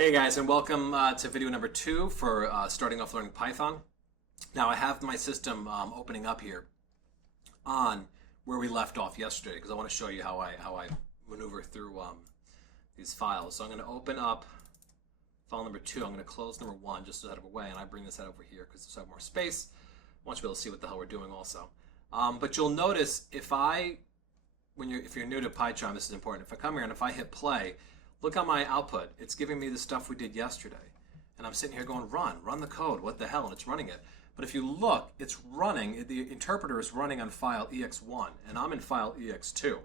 Hey guys, and welcome to video number 2 for starting off learning Python. Now I have my system opening up here on where we left off yesterday because I want to show you how I maneuver through these files. So I'm going to open up file number 2. I'm going to close number 1 just out of a way, and I bring this out over here because this will have more space. I want you to be able to see what the hell we're doing also. But you'll notice if you're new to PyCharm, this is important. If I come here and if I hit play, look on my output. It's giving me the stuff we did yesterday. And I'm sitting here going, run the code. What the hell? And it's running it. But if you look, it's running, the interpreter is running on file ex1, and I'm in file ex2.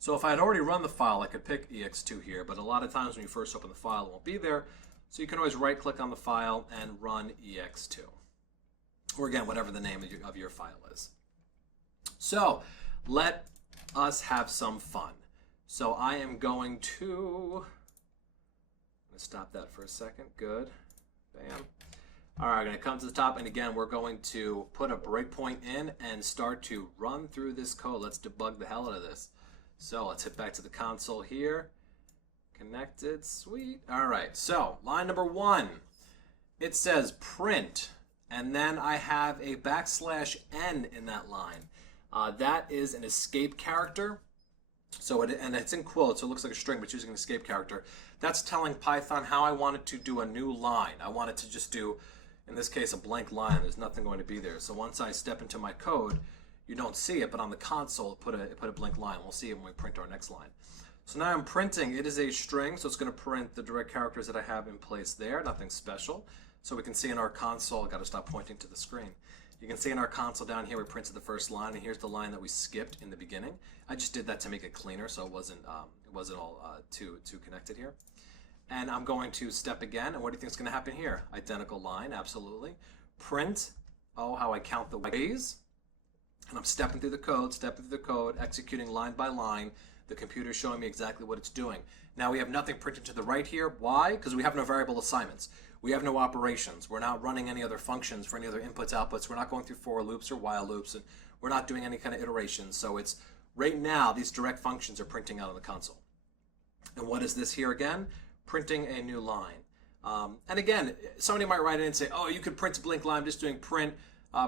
So if I had already run the file, I could pick ex2 here, but a lot of times when you first open the file, it won't be there. So you can always right-click on the file and run ex2. Or again, whatever the name of your file is. So let us have some fun. So I am going to stop that for a second. Good. Bam. All right, I'm going to come to the top, and again, we're going to put a breakpoint in and start to run through this code. Let's debug the hell out of this. So let's hit back to the console here. Connected. Sweet. All right, so line number 1. It says print, and then I have a \n in that line. That is an escape character. And it's in quotes, so it looks like a string, but using an escape character. That's telling Python how I want it to do a new line. I want it to just do, in this case, a blank line. There's nothing going to be there. So once I step into my code, you don't see it, but on the console, it put a blank line. We'll see it when we print our next line. So now I'm printing. It is a string, so it's going to print the direct characters that I have in place there. Nothing special. So we can see in our console, I've got to stop pointing to the screen. You can see in our console down here, we printed the first line, and here's the line that we skipped in the beginning. I just did that to make it cleaner, so it wasn't all too connected here. And I'm going to step again, and what do you think is going to happen here? Identical line, absolutely. Print, oh, how I count the ways. And I'm stepping through the code, executing line by line. The computer's showing me exactly what it's doing. Now we have nothing printed to the right here. Why? Because we have no variable assignments. We have no operations. We're not running any other functions for any other inputs, outputs. We're not going through for loops or while loops, and we're not doing any kind of iterations. So it's right now these direct functions are printing out on the console. And what is this here again? Printing a new line. And again, somebody might write in and say, oh, you could print a blank line just doing print,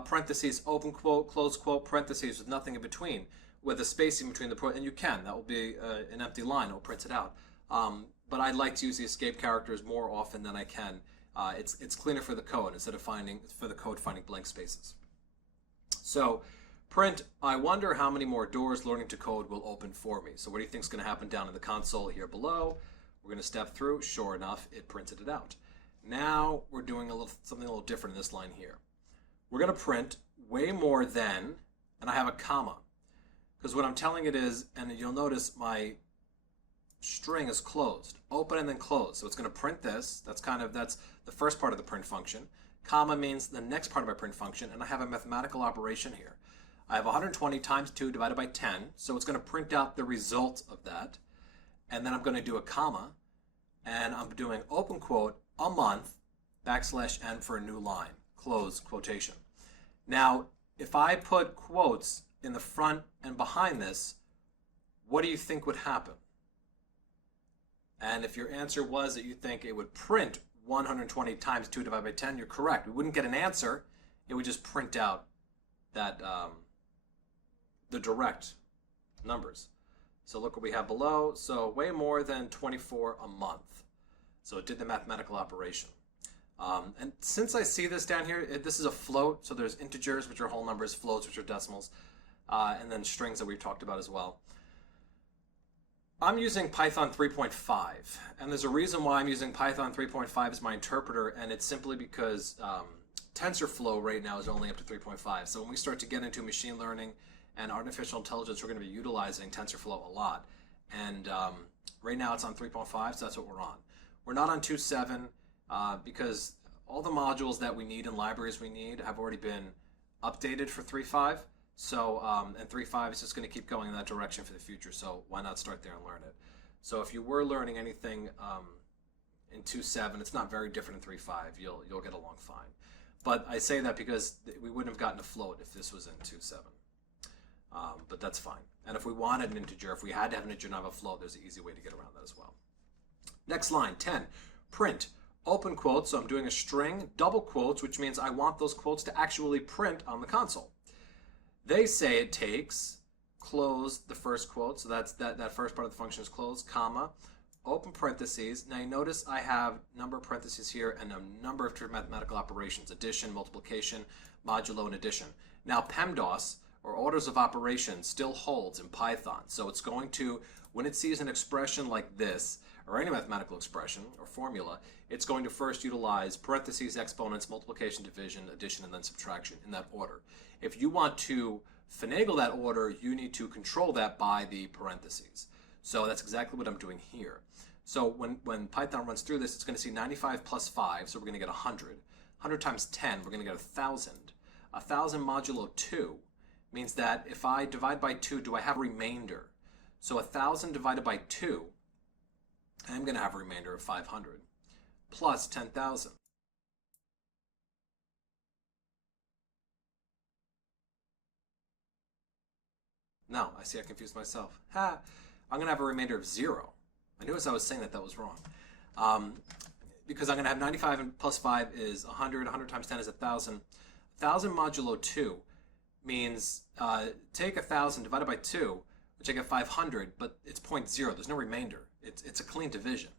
parentheses, open quote, close quote, parentheses with nothing in between, with a space in between and you can. That will be an empty line. It will print it out. But I like to use the escape characters more often than I can. It's cleaner for the code instead of finding blank spaces. So print, I wonder how many more doors learning to code will open for me. So what do you think is going to happen down in the console here below? We're going to step through. Sure enough, it printed it out. Now we're doing something a little different in this line here. We're going to print way more than, and I have a comma. Because what I'm telling it is, and you'll notice my string is closed, open and then close. So it's going to print this. That's the first part of the print function. Comma means the next part of my print function, and I have a mathematical operation here. I have 120 times 2 divided by 10, so it's going to print out the result of that. And then I'm going to do a comma, and I'm doing open quote, a month, \n for a new line, close quotation. Now, if I put quotes in the front and behind this, what do you think would happen? And if your answer was that you think it would print 120 times 2 divided by 10, you're correct. We wouldn't get an answer. It would just print out that the direct numbers. So look what we have below. So way more than 24 a month. So it did the mathematical operation. And since I see this down here, this is a float. So there's integers, which are whole numbers, floats, which are decimals, and then strings that we've talked about as well. I'm using Python 3.5, and there's a reason why I'm using Python 3.5 as my interpreter, and it's simply because TensorFlow right now is only up to 3.5. So when we start to get into machine learning and artificial intelligence, we're going to be utilizing TensorFlow a lot. And right now it's on 3.5, so that's what we're on. We're not on 2.7 because all the modules that we need and libraries we need have already been updated for 3.5. So, and 3.5 is just going to keep going in that direction for the future, so why not start there and learn it? So if you were learning anything in 2.7, it's not very different in 3.5. You'll get along fine. But I say that because we wouldn't have gotten a float if this was in 2.7. But that's fine. And if we wanted an integer, if we had to have an integer and not have a float, there's an easy way to get around that as well. Next line, 10. Print. Open quotes, so I'm doing a string, double quotes, which means I want those quotes to actually print on the console. They say it takes, close the first quote, so that's that first part of the function is close, comma, open parentheses. Now you notice I have number of parentheses here and a number of mathematical operations, addition, multiplication, modulo, and addition. Now PEMDAS, or orders of operations, still holds in Python. So it's going to, when it sees an expression like this, or any mathematical expression or formula, it's going to first utilize parentheses, exponents, multiplication, division, addition, and then subtraction in that order. If you want to finagle that order, you need to control that by the parentheses. So that's exactly what I'm doing here. So when Python runs through this, it's going to see 95 plus 5, so we're going to get 100. 100 times 10, we're going to get 1,000. 1,000 modulo 2 means that if I divide by 2, do I have a remainder? So 1,000 divided by 2, I'm going to have a remainder of 500 plus 10,000. No, I see I confused myself. Ha! I'm going to have a remainder of 0. I knew as I was saying that was wrong. Because I'm going to have 95 and plus 5 is 100. 100 times 10 is 1,000. 1,000 modulo 2 means take 1,000 divided by 2, which I get 500, but it's 0.0. There's no remainder. It's a clean division.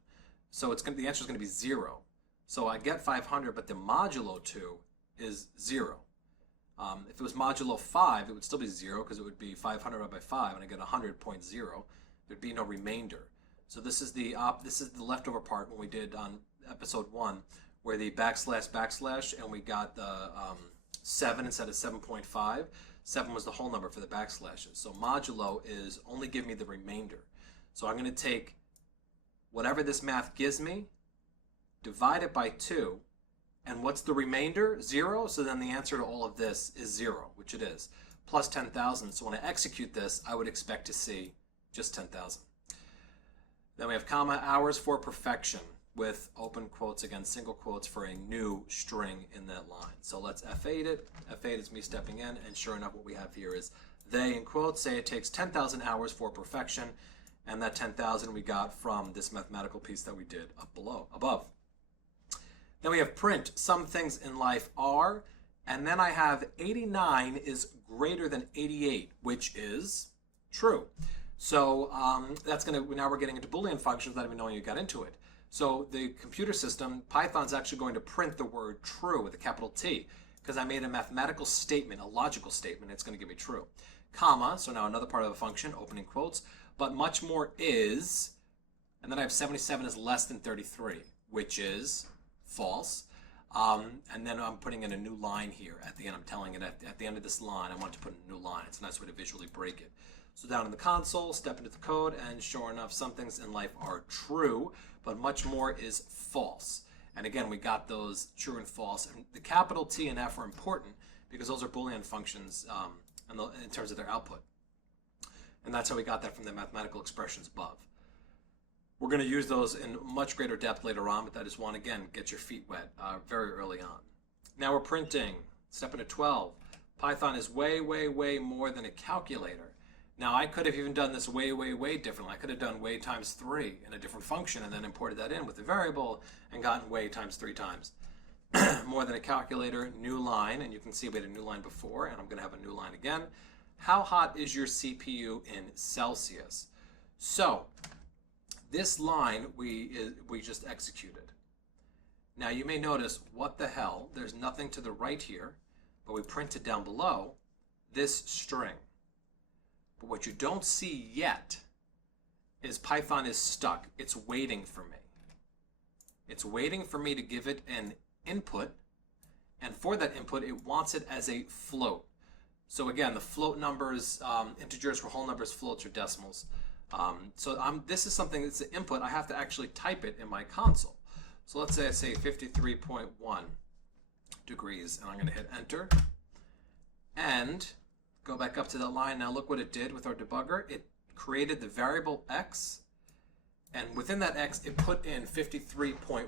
So the answer is going to be 0. So I get 500, but the modulo 2 is 0. If it was modulo 5, it would still be 0 because it would be 500 divided by 5, and I get 100.0. There'd be no remainder. So this is the leftover part when we did on episode 1, where the backslash, and we got the 7 instead of 7.5. 7 was the whole number for the backslashes. So modulo is only give me the remainder. So I'm going to take whatever this math gives me, divide it by 2, and what's the remainder? 0. So then the answer to all of this is 0, which it is, plus 10,000. So when I execute this, I would expect to see just 10,000. Then we have comma, hours for perfection, with open quotes, again, single quotes for a new string in that line. So let's F8 it. F8 is me stepping in, and sure enough, what we have here is they, in quotes, say it takes 10,000 hours for perfection, and that 10,000 we got from this mathematical piece that we did above. Then we have print, some things in life are, and then I have 89 is greater than 88, which is true. So now we're getting into Boolean functions without even knowing you got into it. So the computer system, Python's actually going to print the word true with a capital T, because I made a mathematical statement, a logical statement, it's going to give me true. Comma, so now another part of the function, opening quotes, but much more is, and then I have 77 is less than 33, which is false. And then I'm putting in a new line here at the end. I'm telling it at the end of this line, I want to put in a new line. It's a nice way to visually break it. So down in the console, step into the code, and sure enough, some things in life are true, but much more is false. And again, we got those true and false. And the capital T and F are important because those are Boolean functions in terms of their output. And that's how we got that from the mathematical expressions above. We're going to use those in much greater depth later on, but I just want to, again, get your feet wet very early on. Now we're printing. Step into 12. Python is way, way, way more than a calculator. Now I could have even done this way, way, way differently. I could have done way times 3 in a different function and then imported that in with the variable and gotten way times 3 times. More than a calculator, new line, and you can see we had a new line before, and I'm going to have a new line again. How hot is your CPU in Celsius? So this line we just executed. Now you may notice, what the hell, there's nothing to the right here, but we printed down below this string. But what you don't see yet is Python is stuck. It's waiting for me. It's waiting for me to give it an input, and for that input, it wants it as a float. So again, the float numbers, integers for whole numbers, floats or decimals. This is something that's the input. I have to actually type it in my console. So let's say I say 53.1 degrees, and I'm going to hit enter. And go back up to that line. Now look what it did with our debugger. It created the variable x, and within that x, it put in 53.1.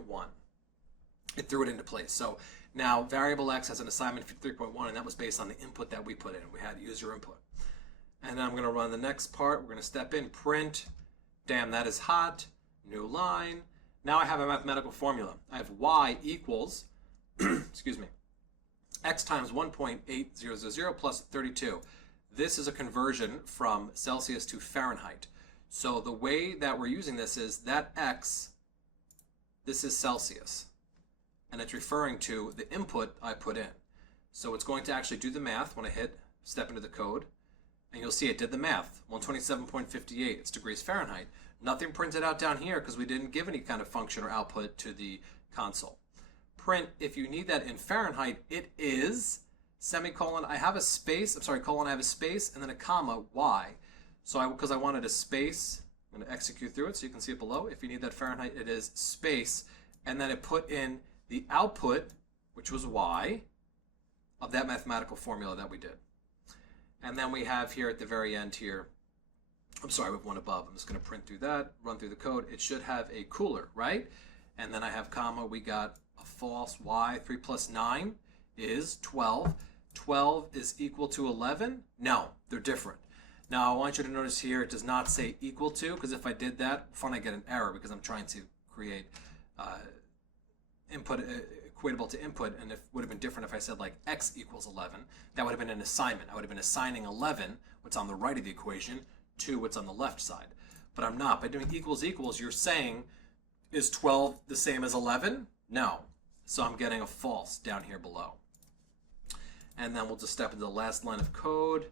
It threw it into place. So now variable x has an assignment 53.1, and that was based on the input that we put in. We had user input. And then I'm going to run the next part. We're going to step in, print, damn, that is hot, new line. Now I have a mathematical formula. I have y equals, excuse me, x times 1.8000 plus 32. This is a conversion from Celsius to Fahrenheit. So the way that we're using this is that x, this is Celsius, and it's referring to the input I put in. So it's going to actually do the math when I hit step into the code, and you'll see it did the math. 127.58, it's degrees Fahrenheit. Nothing printed out down here because we didn't give any kind of function or output to the console. Print, if you need that in Fahrenheit, it is semicolon, I have a space, I'm sorry, colon, I have a space, and then a comma, y. So because I wanted a space, I'm going to execute through it so you can see it below. If you need that Fahrenheit, it is space, and then it put in the output, which was y, of that mathematical formula that we did. And then we have here at the very end here, I'm sorry, we have one above. I'm just going to print through that, run through the code. It should have a cooler, right? And then I have comma, we got a false y. 3 plus 9 is 12. 12 is equal to 11? No, they're different. Now I want you to notice here it does not say equal to, because if I did that, I get an error because I'm trying to create input equatable to input, and it would have been different if I said like x equals 11. That would have been an assignment. I would have been assigning 11, what's on the right of the equation, to what's on the left side. But I'm not. By doing equals equals, you're saying, is 12 the same as 11? No. So I'm getting a false down here below. And then we'll just step into the last line of code,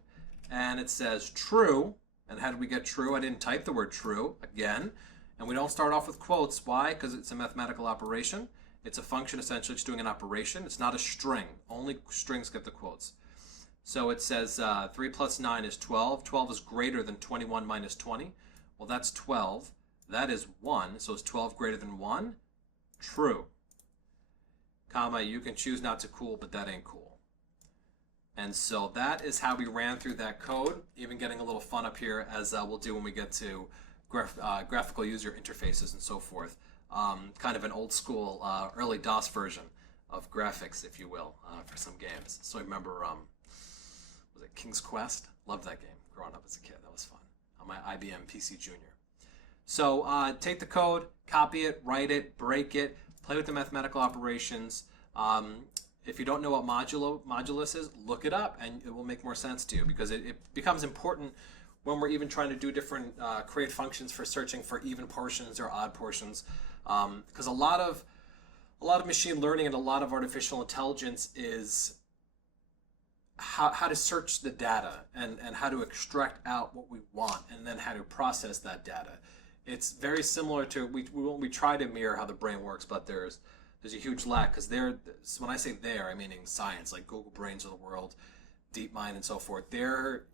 and it says true. And how did we get true? I didn't type the word true again. And we don't start off with quotes. Why? Because it's a mathematical operation. It's a function essentially just doing an operation. It's not a string. Only strings get the quotes. So it says 3 plus 9 is 12. 12 is greater than 21 minus 20. Well, that's 12. That is 1. So is 12 greater than 1? True. Comma, you can choose not to cool, but that ain't cool. And so that is how we ran through that code, even getting a little fun up here, as we'll do when we get to graphical user interfaces and so forth. Kind of an old school, early DOS version of graphics, if you will, for some games. So I remember, was it King's Quest? Loved that game growing up as a kid. That was fun on my IBM PC Junior. So take the code, copy it, write it, break it, play with the mathematical operations. If you don't know what modulus is, look it up and it will make more sense to you, because it becomes important when we're even trying to do different create functions for searching for even portions or odd portions. Because a lot of machine learning and a lot of artificial intelligence is how to search the data and how to extract out what we want and then how to process that data. It's very similar to, we try to mirror how the brain works, but there's a huge lack, because when I say I mean science, like Google Brains of the world, DeepMind and so forth. They're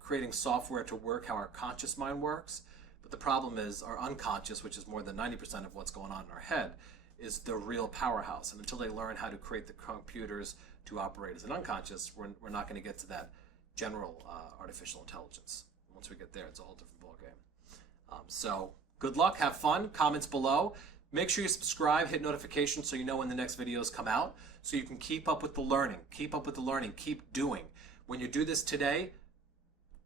creating software to work how our conscious mind works. But the problem is our unconscious, which is more than 90% of what's going on in our head, is the real powerhouse. And until they learn how to create the computers to operate as an unconscious, we're not going to get to that general artificial intelligence. Once we get there, it's a whole different ballgame. So good luck, have fun, comments below. Make sure you subscribe, hit notifications so you know when the next videos come out, so you can keep up with the learning. Keep up with the learning, keep doing. When you do this today,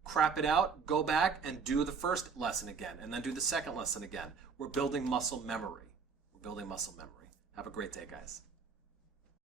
crap it out, go back and do the first lesson again, and then do the second lesson again. We're building muscle memory. We're building muscle memory. Have a great day, guys.